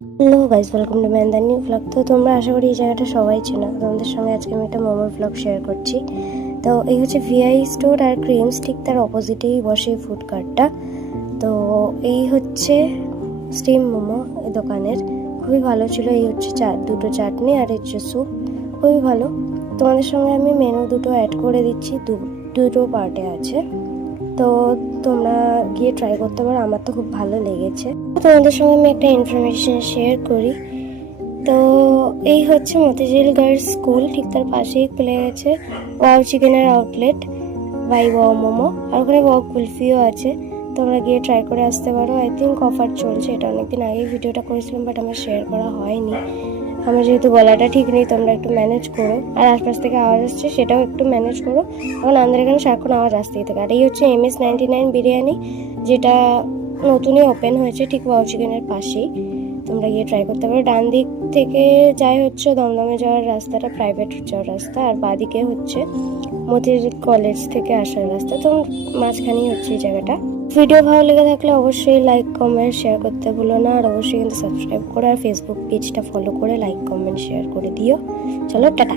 Hello guys, welcome to man the new blog. তো তোমরা আশা করি এই জায়গাটা সবাই চেনো। তোমাদের সঙ্গে আজকে আমি একটা মোমোর ব্লগ শেয়ার করছি। তো এই হচ্ছে ভিআই স্টোর আর ক্রিমস, ঠিক তার অপোজিটেই বসে ফুড কার্টটা। তো এই হচ্ছে স্টিম মোমো এই দোকানের, খুবই ভালো ছিল। এই হচ্ছে দুটো চাটনি আর হচ্ছে স্যুপ, খুবই ভালো। তোমাদের সঙ্গে আমি মেনু দুটো অ্যাড করে দিচ্ছি, দুটো পার্টে আছে। তো তোমরা গিয়ে ট্রাই করতে পারো, আমার তো খুব ভালো লেগেছে। তোমাদের সঙ্গে আমি একটা ইনফরমেশন শেয়ার করি। তো এই হচ্ছে মতিঝিল গার্লস স্কুল, ঠিক তার পাশেই খুলে গেছে ওয়াও চিকেনের আউটলেট বাই ওয়াও মোমো, আর ওখানে ওয়াও কুলফিও আছে। তোমরা গিয়ে ট্রাই করে আসতে পারো। আই থিঙ্ক অফার চলছে, এটা অনেকদিন আগেই ভিডিওটা করেছিলাম, বাট আমার শেয়ার করা হয়নি। আমার যেহেতু গলাটা ঠিক নেই, তোমরা একটু ম্যানেজ করো। আর আশপাশ থেকে আওয়াজ আসছে, সেটাও একটু ম্যানেজ করো, কারণ আমাদের এখানে সারাক্ষণ আওয়াজ আসতেই থাকে। আর এই হচ্ছে MS99 বিরিয়ানি, যেটা নতুনই ওপেন হয়েছে ঠিক ওয়াও চিকেনের পাশেই। তোমরা গিয়ে ট্রাই করতে পারো। ডান দিক থেকে যায় হচ্ছে দমদমে যাওয়ার রাস্তাটা, প্রাইভেট যাওয়ার রাস্তা, আর বাদিকে হচ্ছে মতির কলেজ থেকে আসার রাস্তা। তো মাঝখানেই হচ্ছে এই জায়গাটা। ভিডিও ভালো লেগে থাকলে অবশ্যই লাইক কমেন্ট শেয়ার করতে ভুলো না, আর অবশ্যই কিন্তু সাবস্ক্রাইব করে আর ফেসবুক পেজটা ফলো করে লাইক কমেন্ট শেয়ার করে দিও। চলো টাটা।